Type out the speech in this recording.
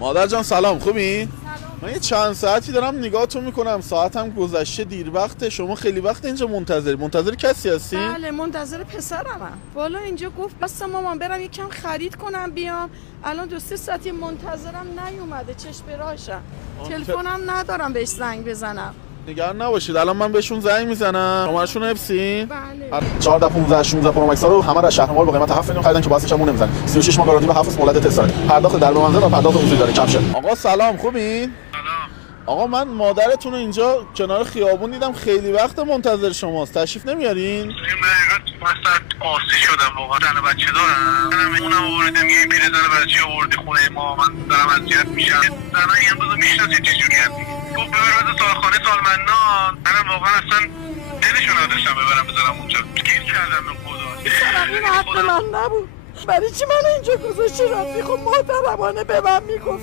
مادر جان سلام، خوبی؟ من یه چند ساعتی دارم نگاهتون میکنم، ساعتم گذشته، دیر وقته. شما خیلی وقت اینجا منتظر کسی هستی؟ بله منتظر پسرمم. والا اینجا گفت بس مامان برم یکم خرید کنم بیام. الان 2-3 ساعتی منتظرم نیومده، چش به راهشم. تلفنم ندارم بهش زنگ بزنم. نگران نباشید، الان من بهشون زنگ میزنم. شماره‌شون حفظی؟ بله. 14 15 16 پرو مکس رو همه از شهرمال با قیمت 7 میلیون خریدن که واسه چمون نمیزنه. 36 ماه گارانتی و 7 مولد تست داره. پرداخت در به منزل و پرداخت اصولی داره. کم شه. آقا سلام، خوبین؟ سلام. آقا من مادرتون رو اینجا کنار خیابون دیدم، خیلی وقت منتظر شماست. تشریف نمیارین؟ من واسه آسی شدم واقعا. زن بچه دارم. اونم آوردم یه پیرزن بچه آوردی خونه ما. من دارم اذیت میشم. زنای امروز میشناسید چجوری هستی؟ گفت ببر سالخانه سالمندان. منم واقعا اصلا دلشون نداشتم ببرم بذارم اونجا. گیر کردم به خدا. این حق من نبود. برای چی من اینجا گذاشتی رفتی؟ خب محترمانه به من میگفت